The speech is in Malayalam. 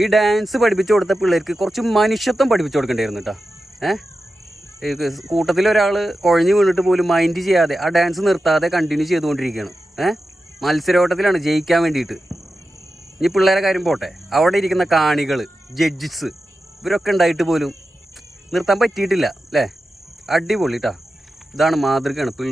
ഈ ഡാൻസ് പഠിപ്പിച്ചു കൊടുത്ത പിള്ളേർക്ക് കുറച്ച് മനുഷ്യത്വം പഠിപ്പിച്ചു കൊടുക്കേണ്ടിയിരുന്നു കേട്ടോ. കൂട്ടത്തിൽ ഒരാൾ കുഴഞ്ഞു വീണിട്ട് പോലും മൈൻഡ് ചെയ്യാതെ ആ ഡാൻസ് നിർത്താതെ കണ്ടിന്യൂ ചെയ്തുകൊണ്ടിരിക്കുകയാണ്. മത്സരോട്ടത്തിലാണ് ജയിക്കാൻ വേണ്ടിയിട്ട്. ഇനി പിള്ളേരെ കാര്യം പോട്ടെ, അവിടെ ഇരിക്കുന്ന കാണികൾ, ജഡ്ജസ്, ഇവരൊക്കെ ഉണ്ടായിട്ട് പോലും നിർത്താൻ പറ്റിയിട്ടില്ല അല്ലേ? അടിപൊളി കേട്ടോ. ഇതാണ് മാതൃകയാണ് പിള്ളേർ.